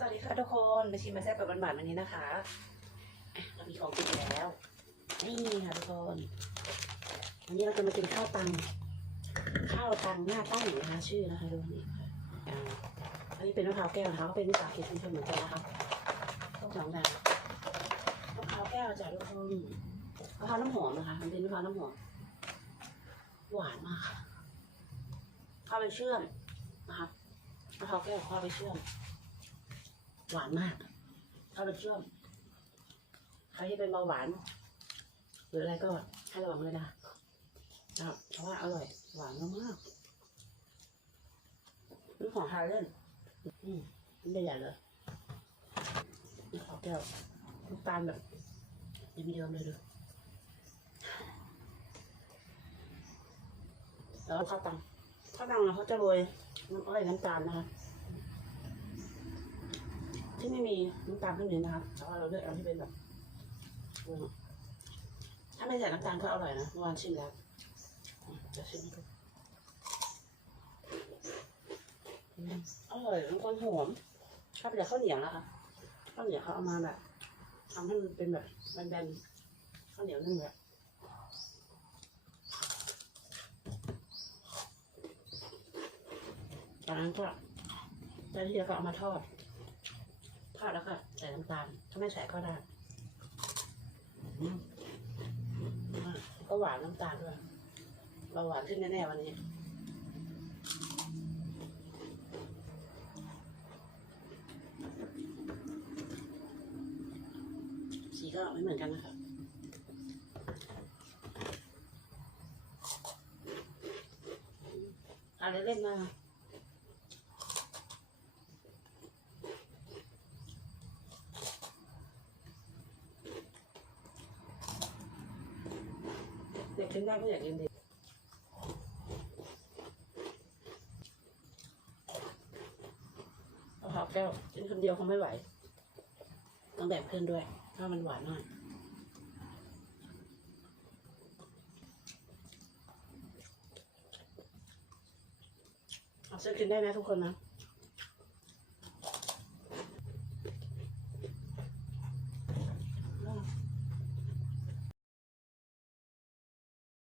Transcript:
สวัสดีค่ะทุกคนมาชิมมาแซ่บแบบหวานๆวันนี้นะคะ เรามีของกินแล้ว นี่ค่ะทุกคน วันนี้เราจะมากินข้าวตัง ข้าวตังหน้าตั้งนะคะชื่อนะคะดูนี่อันนี้เป็นมะพร้าวแก้วนะคะก็เป็นวิสาหกิจชุมชนเหมือนกันนะคะต้องสองอย่างมะพร้าวแก้วจากทุกคนมะพร้าวน้ำหอมนะคะ มันเป็นมะพร้าวน้ำหอม หวานมากค่ะข้าวไปเชื่อมนะคะมะพร้าวแก้วข้าวไปเชื่อม หวานมากเข้าไปเชื่อมใครที่เป็นเบาหวาน หรืออะไรก็ให้ระวังเลยนะคะนะครับเพราะว่าอร่อย หวานมากๆนี่ของทาเล่นอืมไม่ใหญ่เลยนี่ขอแก้วน้ำตาลแบบยังม่เดิมเลยดูแล้วข้าวตังข้าวตังนะเขาจะโรยน้ำอ้อยน้ำตาลนะคะ ที่ไม่มีน้ำตาลขึ้นนี้นะครับแต่ว่าเราเลือกเอาที่เป็นแบบถ้าไม่ใส่น้ำตาลก็อร่อยนะเมื่อวานชิมแล้วจะชิมให้ดูอร่อยมันก็หอมถ้าเป็นข้าวเหนียวนะคะข้าวเหนียวเขาเอามาแบบทำให้มันเป็นแบบแบนๆข้าวเหนียวนึ่งแบบจากนั้นก็เจ้ที่ก็เอามาทอด ทอดแล้วก็ใส่น้ำตาล ถ้าไม่ใส่ก็ได้ก็หวานน้ำตาลด้วยเบาหวานขึ้นแน่ๆวันนี้สีก็ไม่เหมือนกันนะคะอะไรเล่นมา เด็กกินได้ก็อยากกินดีมะพร้าวแก้วกินคนเดียวคงไม่ไหว ต้องแบ่งเพื่อนด้วย ถ้ามันหวานมากเอาเส้นกินได้นะทุกคนนะ